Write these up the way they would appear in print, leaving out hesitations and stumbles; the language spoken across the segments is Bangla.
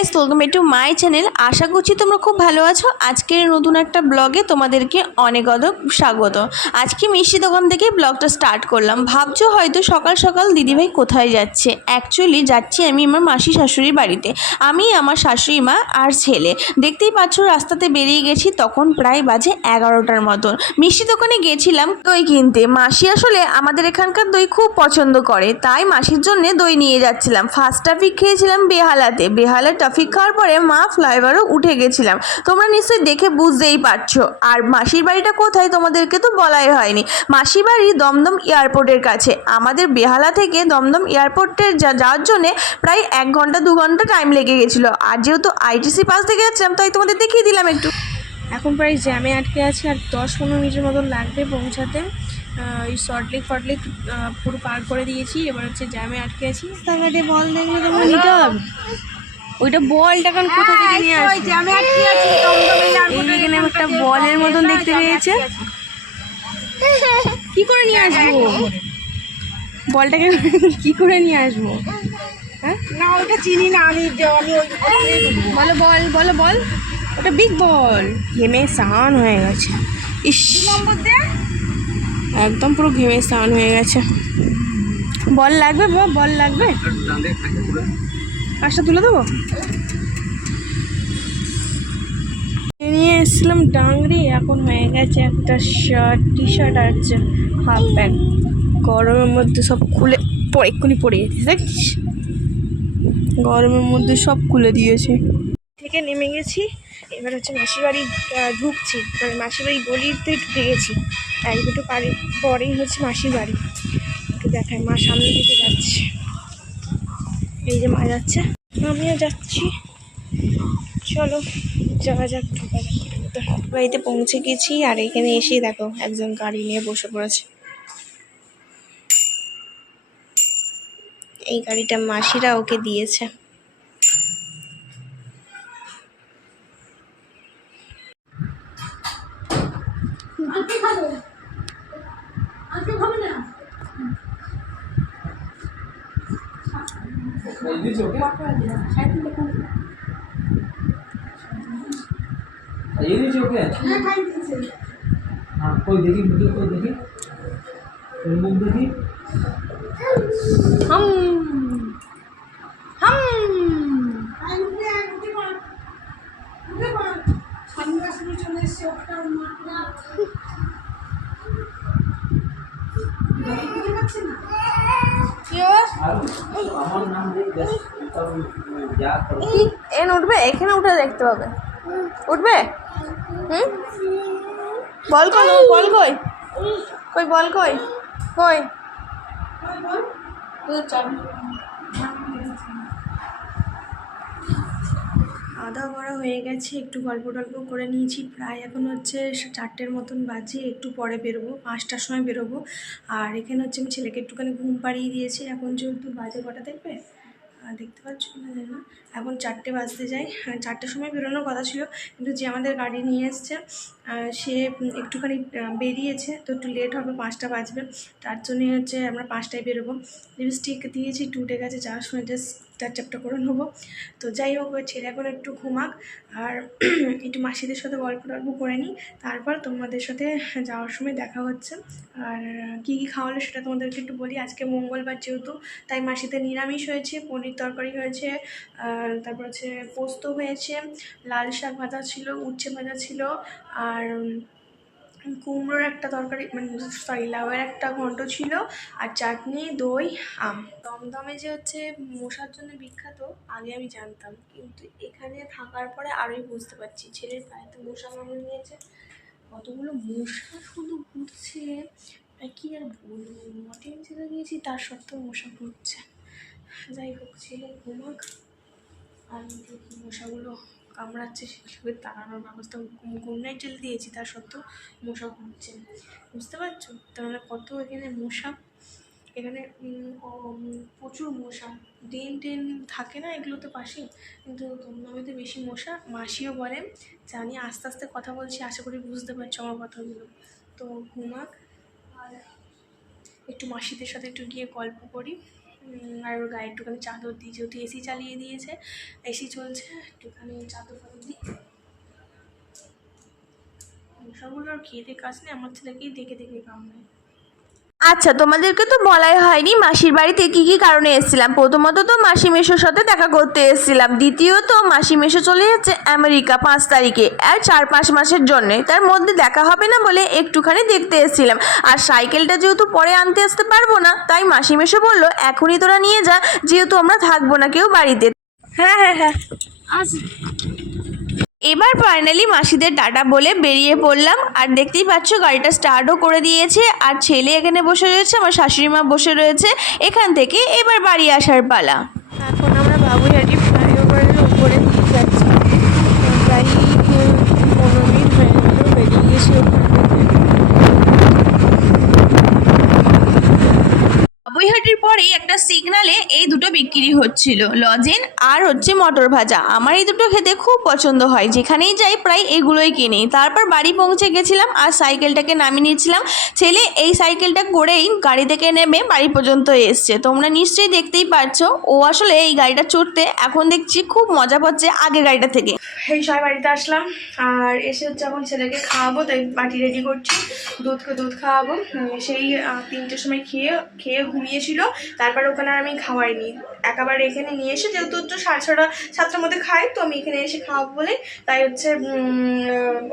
Guys, welcome back to my channel. আশা করছি তোমরা খুব ভালো আছো। আজকের নতুন একটা ব্লগে তোমাদেরকে অনেক স্বাগত। আজকে মিষ্টি দোকান থেকে ব্লগটা স্টার্ট করলাম। ভাবছো হয়তো সকাল সকাল দিদিভাই কোথায় যাচ্ছে। অ্যাকচুয়ালি যাচ্ছি আমি আমার মাসি শাশুড়ির বাড়িতে। আমি, আমার শাশুড়ি মা আর ছেলে। দেখতেই পাচ্ছ রাস্তাতে বেরিয়ে গেছি, তখন প্রায় বাজে 11টার মতন। মিষ্টি দোকানে গেছিলাম দই কিনতে। মাসি আসলে আমাদের এখানকার দই খুব পছন্দ করে, তাই মাসির জন্য দই নিয়ে যাচ্ছিলাম। ফার্স্ট ট্রাফিক খেয়েছিলাম বেহালাতে। বেহালার ট্রাফিক খাওয়ার পরে মা ফ্লাইওভারও উঠে গেছিলাম। তোমরা নিশ্চয়ই দেখে বুঝতেই পারছো। আর মাসির বাড়িটা কোথায় তোমাদেরকে তো বলাই হয়নি। মাসির বাড়ি দমদম এয়ারপোর্টের কাছে। আমাদের বেহালা থেকে দমদম এয়ারপোর্টে যাওয়ার জন্যে প্রায় 1 ঘন্টা 2 ঘন্টা টাইম লেগে গেছিলো। আর যেহেতু আইটিসি পাস থেকে যাচ্ছিলাম, তাই তোমাদের দেখিয়ে দিলাম একটু। এখন প্রায় জ্যামে আটকে আছে, আর 10-15 মিনিটের মতন লাগবে পৌঁছাতে। এই শর্টলেক পুরো পার করে দিয়েছি, এবার হচ্ছে জ্যামে আটকে আছি। রাস্তাঘাটে বল দেখলে তোমার নিতে হবে। ওইটা বলটা এখন কোথা থেকে নিয়ে আসবে? এইখানে একটা বলের মতন দেখতে পেয়েছে, কি করে নিয়ে আসবো বলটাকে? কি করে নিয়ে আসবো? হ্যাঁ, না ওটা চিনি না আমি। বলো বল, বলো বল। ওটা বিগ বল। ঘেমে স্নান হয়ে গেছে। ইস, একদম পুরো ঘেমে স্নান হয়ে গেছে। বল লাগবে, বল লাগবে। পাঁচটা তুলে দেবো। নিয়ে এসেছিলাম ডাংরি, এখন হয়ে গেছে একটা টি শার্ট আর হাফ প্যান্ট। গরমের মধ্যে সব খুলে এক্ষুনি পরে যেতে দেখিস। গরমের মধ্যে সব খুলে দিয়েছে। থেকে নেমে গেছি, এবার হচ্ছে মাসির বাড়ি ঢুকছি। মানে মাসির বাড়ি গলিতে ঢুকে গেছি। 1-2 বাড়ি পরেই হচ্ছে মাসির বাড়ি। একটু দেখায়, মা সামনের দিকে যাচ্ছে। এই যে মা যাচ্ছে, আমিও যাচ্ছি। চলো যাওয়া যাক, ঢোকা যাক। বাড়িতে পৌঁছে গেছি, আর এখানে এসে দেখো একজন গাড়ি নিয়ে বসে পড়েছে। এই গাড়িটা মাসিরা ওকে দিয়েছে। ये नहीं चौके हाँ कोई देखी मुझे कोई देखी मुख देखी हम हम আমার নাম দেখ যা করো এন উঠবে, এখানে উঠে দেখতে পাবে। উঠবে? বল কই, বল কই, কই বল কই, কই আধা করা হয়ে গেছে। একটু গল্প টল্প করে নিয়েছি। প্রায় এখন হচ্ছে 4টের মতন বাজে। একটু পরে বেরোবো, 5টার সময় বেরোবো। আর এখানে হচ্ছে আমি ছেলেকে একটুখানি ঘুম পাড়িয়ে দিয়েছি। এখন যেহেতু বাজে কটা দেখবে, দেখতে পাচ্ছ না জানি না, এখন 4টে বাজতে যায়। 4টের সময় বেরোনোর কথা ছিল, কিন্তু যে আমাদের গাড়ি নিয়ে এসছে সে একটুখানি বেরিয়েছে, তো একটু লেট হবে, 5টা বাজবে। তার জন্যই হচ্ছে আমরা 5টায় বেরোবো। লিপস্টিক দিয়েছি, টুটে গেছে, যাওয়ার সময় জাস্ট চ্যাপটা করে নেবো। তো যাই হোক, ওই ছেলে এখন একটু ঘুমাক, আর একটু মাসিদের সাথে গল্প টল্প করে নিই। তারপর তোমাদের সাথে যাওয়ার সময় দেখা হচ্ছে। আর কী কী খাওয়ালো সেটা তোমাদেরকে একটু বলি। আজকে মঙ্গলবার যেহেতু, তাই মাসিদের নিরামিষ হয়েছে, পনির তরকারি হয়েছে, তারপর হচ্ছে পোস্ত হয়েছে, লাল শাক ভাজা ছিল, উচ্ছে ভাজা ছিল, আর কুমড়োর একটা তরকারি, মানে সরি লাউয়ের একটা ঘন্ট ছিল, আর চাটনি, দই, আম। দমদমে যে হচ্ছে মশার জন্য বিখ্যাত আগে আমি জানতাম, কিন্তু এখানে থাকার পরে আরোই বুঝতে পারছি। ছেলের পায়েতে মশা কামড়ে নিয়েছে, কতগুলো মশা শুধু ঘুরছে, কি আর বলবো। মর্টিন ছেড়ে দিয়েছি, তার সত্ত্বেও মশা ঘুরছে। যাই হোক, ছেলে ঘুমাক, আর দেখি মশাগুলো কামড়াচ্ছে সেগুলোকে তাড়ানোর ব্যবস্থা। গুড নাইট জেল দিয়েছি, তার সত্ত্বেও মশা ঘুরছে। বুঝতে পারছো তাহলে কত এখানে মশা। এখানে প্রচুর মশা, ড্রেন টেন থাকে না এগুলোতে পাশে, কিন্তু দমদমেতে বেশি মশা। মাসিও বলেন, জানি আস্তে আস্তে কথা বলছি, আশা করি বুঝতে পারছো আমার কথাগুলো। তো ঘুমাক, আর একটু মাসিদের সাথে একটু গিয়ে গল্প করি, আর ওর গায়ে একটুখানি চাদর দিই, যেহেতু এসি চালিয়ে দিয়েছে, এসি চলছে, একটুখানি চাদর ফাদর দিই। সবগুলো আর খেয়ে কাজ নেই, আমার ছেলেকেই দেখে দেখে কাম নেই। আচ্ছা, তোমাদেরকে তো বলাই হয়নি মাসির বাড়িতে কি কি কারণে এসেছিলাম। প্রথমত তো মাসি মেশোর সাথে দেখা করতে এসেছিলাম, দ্বিতীয়ত মাসি মেশো চলে যাচ্ছে আমেরিকা 5 তারিখে আর 4-5 মাসের জন্যে, তার মধ্যে দেখা হবে না বলে একটুখানি দেখতে এসেছিলাম। আর সাইকেলটা যেহেতু পরে আনতে আসতে পারবো না, তাই মাসি মেশো বললো এখনই তোরা নিয়ে যা, যেহেতু আমরা থাকবো না কেউ বাড়িতে। হ্যাঁ হ্যাঁ হ্যাঁ আচ্ছা। এবার ফাইনালি মাসিদের টাটা বলে বেরিয়ে পড়লাম। আর দেখতেই পাচ্ছ গাড়িটা স্টার্টও করে দিয়েছে, আর ছেলে এখানে বসে রয়েছে, আমার শাশুড়ি মা বসে রয়েছে। এখান থেকে এবার বাড়ি আসার পালা। এখন আমরা বাবুইহাটি ফ্লাইওভারের উপরে দিয়ে যাচ্ছি, প্রায় 15 মিনিট হয়ে গেল বেরিয়ে গেছি ওখান থেকে। বাবুইহাটির পরেই একটা সিগনালে এই দুটো বিক্রি হচ্ছিল, লজেন আর হচ্ছে মটর ভাজা। আমার এই দুটো খেতে খুব পছন্দ হয়, যেখানেই যাই প্রায় এগুলোই কিনি। তারপর বাড়ি পৌঁছে গেছিলাম আর সাইকেলটাকে নামিয়ে নিয়েছিলাম। ছেলে এই সাইকেলটা করেই গাড়ি থেকে নেমে বাড়ি পর্যন্ত এসছে, তোমরা নিশ্চয়ই দেখতেই পাচ্ছ। ও আসলে এই গাড়িটা চড়তে এখন দেখছি খুব মজা পাচ্ছে আগে গাড়িটা থেকে। এই সবাই বাড়িতে আসলাম, আর এসে হচ্ছে এখন ছেলেকে খাওয়াবো, তাই বাটি রেডি করছি। দুধ খাওয়াবো। সেই 3টের সময় খেয়ে ঘুমিয়েছিল, তারপর ওখানে আর আমি খাওয়াইনি, একেবারে এখানে নিয়ে এসে, যেহেতু একটু 6:30 7টার মধ্যে খাই, তো আমি এখানে এসে খাওয়াবো বলে তাই হচ্ছে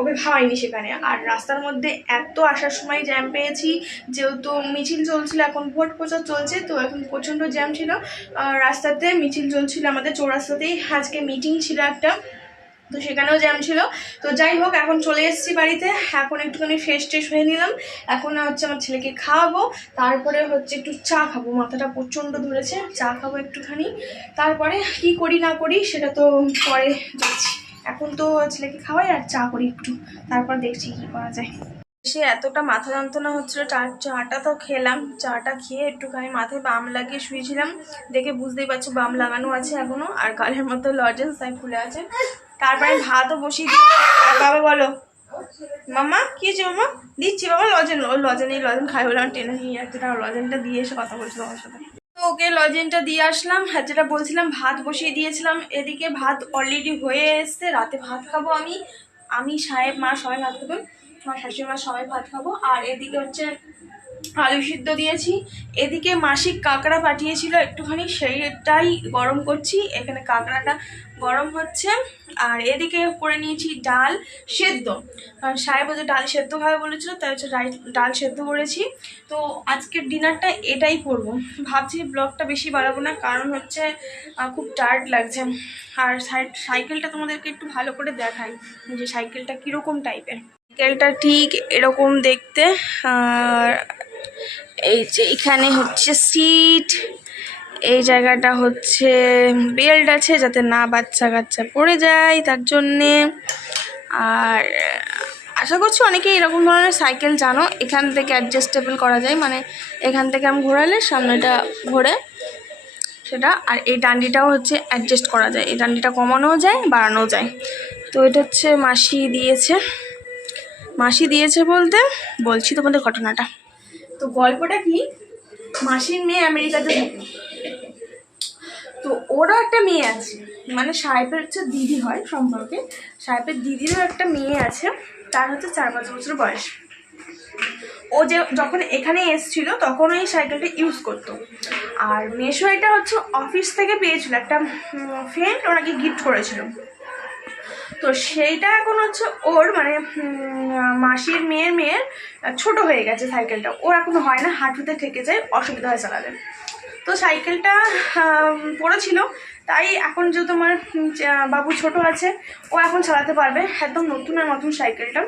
ওকে খাওয়াইনি সেখানে। আর রাস্তার মধ্যে এত আসার সময় জ্যাম পেয়েছি, যেহেতু মিছিল চলছিল, এখন ভোট প্রচার চলছে, তো এখন প্রচণ্ড জ্যাম ছিল রাস্তাতে। মিছিল চলছিল আমাদের চৌরাস্তাতেই, আজকে মিটিং ছিল একটা, তো সেখানেও জ্যাম ছিল। তো যাই হোক, এখন চলে এসেছি বাড়িতে, এখন একটুখানি ফ্রেশ হয়ে নিলাম। এখন হচ্ছে আমার ছেলেকে খাওয়াবো, তারপরে হচ্ছে একটু চা খাবো, মাথাটা প্রচণ্ড ধরেছে, চা খাবো একটুখানি। তারপরে কি করি না করি সেটা তো পরে দেখছি, এখন তো ছেলেকে খাওয়াই আর চা করি একটু, তারপর দেখছি কি করা যায়। সে এতটা মাথা যন্ত্রণা হচ্ছিল, চাটা তো খেলাম, চাটা খেয়ে একটুখানি মাথায় বাম লাগিয়ে শুয়েছিলাম, দেখে বুঝতেই পারছো বাম লাগানো আছে এখনো, আর গালের মতো লজেন্স তাই খুলে আছে। তারপরে ভাতও বসিয়ে দিই। বাবা বলো মামা কি হয়েছে, মামা দিচ্ছি বাবা লজেন, ও লজেন খাই বলে আমার টেনে নিয়ে যাচ্ছে, তার লজেনটা দিয়ে এসে কথা বলছি তোমার সাথে। তো ওকে লজেনটা দিয়ে আসলাম, আর যেটা বলছিলাম ভাত বসিয়ে দিয়েছিলাম, এদিকে ভাত অলরেডি হয়ে এসছে। রাতে ভাত খাবো আমি সাহেব মা সবাই ভাত খাবো, আমার শাশুড়ি মা সবাই ভাত খাবো। আর এদিকে হচ্ছে আলু সিদ্ধ দিয়েছি, এদিকে মাসি কাঁকড়া পাঠিয়েছিল একটুখানি, সেইটাই গরম করছি, এখানে কাঁকড়াটা গরম হচ্ছে। আর এদিকে করে নিয়েছি ডাল সেদ্ধ, কারণ সাহেব হচ্ছে ডাল সেদ্ধ খাবে বলেছিল, তাই হচ্ছে ডাল সেদ্ধ করেছি। তো আজকের ডিনারটা এটাই করবো, ভাবছি ব্লগটা বেশি বাড়াবো না, কারণ হচ্ছে খুব টায়ার্ড লাগছে। আর সাইকেলটা তোমাদেরকে একটু ভালো করে দেখাই যে সাইকেলটা কীরকম টাইপের। সাইকেলটা ঠিক এরকম দেখতে, আর এই যে এখানে হচ্ছে সিট, এই জায়গাটা হচ্ছে বেল্ট আছে যাতে না বাচ্চা কাচ্চা পড়ে যায় তার জন্যে। আর আশা করছি অনেকেই এরকম ধরনের সাইকেল জানো, এখান থেকে অ্যাডজাস্টেবল করা যায়, মানে এখান থেকে আমি ঘোরালে সামনেটা ঘোরে সেটা। আর এই ডান্ডিটাও হচ্ছে অ্যাডজাস্ট করা যায়, এই ডান্ডিটা কমানোও যায় বাড়ানোও যায়। তো এটা হচ্ছে মাসি দিয়েছে বলতে বলছি তোমাদের ঘটনাটা। তো গল্পটা কি, মাসির মেয়ে আমেরিকাতে থাকে, তো ওরও একটা মেয়ে আছে, মানে সাহেবের হচ্ছে দিদি হয় সম্পর্কে, সাহেবের দিদিরও একটা মেয়ে আছে, তার হচ্ছে 4-5 বছর বয়স। ও যখন এখানে এসেছিল তখন ওই সাইকেলটা ইউজ করতো। আর মেশো এটা হচ্ছে অফিস থেকে পেয়েছিল, একটা ফ্রেন্ড ওনাকে গিফট করেছিল। তো সেইটা এখন হচ্ছে ওর মানে মাসির মেয়ের ছোট হয়ে গেছে সাইকেলটা, ওর এখনো হয় না, হাঁটুতে ঠেকে যায়, অসুবিধা হয় চালালে। তো সাইকেলটা পড়েছিল, তাই এখন যেহেতু আমার বাবু ছোট আছে, ও এখন চালাতে পারবে, একদম নতুনের মতন সাইকেলটা।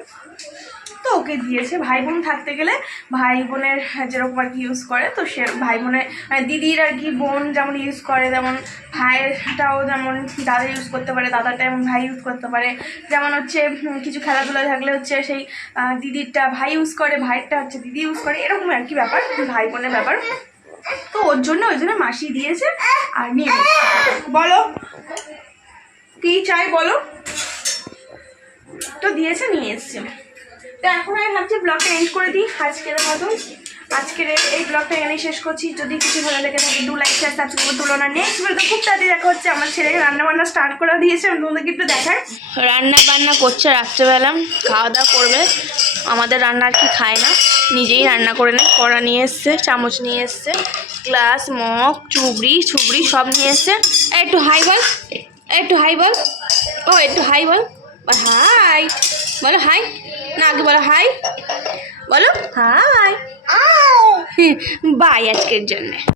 তো ওকে দিয়েছে, ভাই বোন থাকতে গেলে ভাই বোনের যেরকম আর কি ইউজ করে, তো সে ভাই বোনের মানে দিদির আর কি বোন যেমন ইউজ করে, যেমন ভাইয়েরটাও যেমন দাদা ইউজ করতে পারে, দাদাটা যেমন ভাই ইউজ করতে পারে, যেমন হচ্ছে কিছু খেলাধুলা থাকলে হচ্ছে সেই দিদিরটা ভাই ইউজ করে, ভাইয়েরটা হচ্ছে দিদি ইউজ করে, এরকম আর কি ব্যাপার, ভাই বোনের ব্যাপার। তো ওই জন্য মাসি দিয়েছে আর নিয়ে বলো কি চাই বলো, তো দিয়েছে নিয়ে এসছে। তো এখন আমি ভাবছি ব্লগটা এন্ড করে দিই আজকের মতন। আজকের এই ব্লগটা এখানেই শেষ করছি। যদি কিছু ভালো লেগে থাকে লাইক শেয়ার সাবস্ক্রাইব তুলনা নেক্সট ভিডিওতে খুব তাড়াতাড়ি দেখা হচ্ছে। আমার ছেলে রান্না বান্না স্টার্ট করে দিয়েছে, আমি তোমাদেরকে একটু দেখাই। রান্না বান্না করছে রাত্রেবেলা, খাওয়া দাওয়া করবে। আমাদের রান্না আর কি খায় না, নিজেই রান্না করে নেয়। কড়া নিয়ে এসছে, চামচ নিয়ে এসছে, গ্লাস মগ চুবড়ি সব নিয়ে এসছে। একটু হাই বল, একটু হাই বল, ও একটু হাই বল, হাই বলো, হাই না আগে বলো হাই, বলো হাই, বাই আজকের জন্য।